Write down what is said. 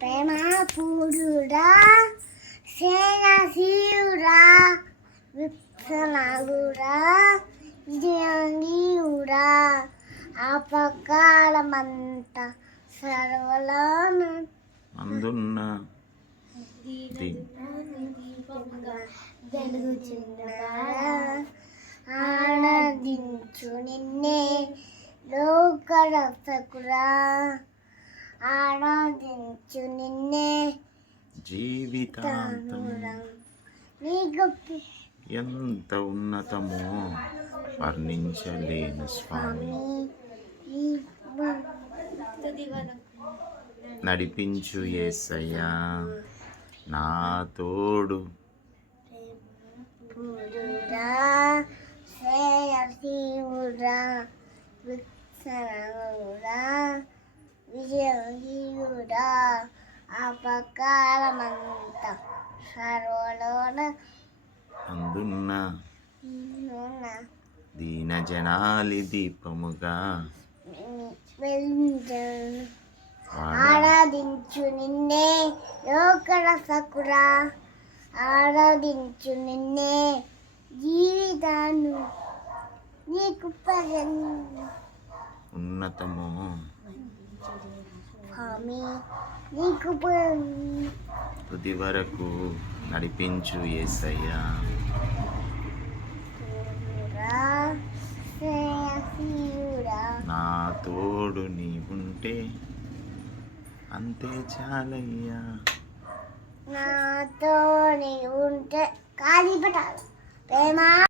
ప్రేమ పూడురా సేనశీయురా విప్సనాగురా విజయంగీయురా అపకాలమంత సర్వలోన. అందున్న ఆనందించు నిన్నే లోకరక్షకురా ఆనందించు నిన్నే. జీవితాంతం నీకు ఎంత ఉన్నతమో వర్ణించలేను స్వామి. నడిపించు యేసయ్యా నా తోడు. పురుడా విజయీయుడా అపకారమంత సర్వలోన అందున్న దీన జనాలి దీపముగా ఆరాధించు నిన్నే లోకరసకురా ఆరాధించు నిన్నే జీవితాన్ని నీకు ఉన్నతము తుది వరకు నడిపించు శ్రేయసీయుడా, నా తోడు నీ ఉంటే అంతే చాలయ్యా. నీ ఉంటే కాలి పెట్టాలి ప్రేమ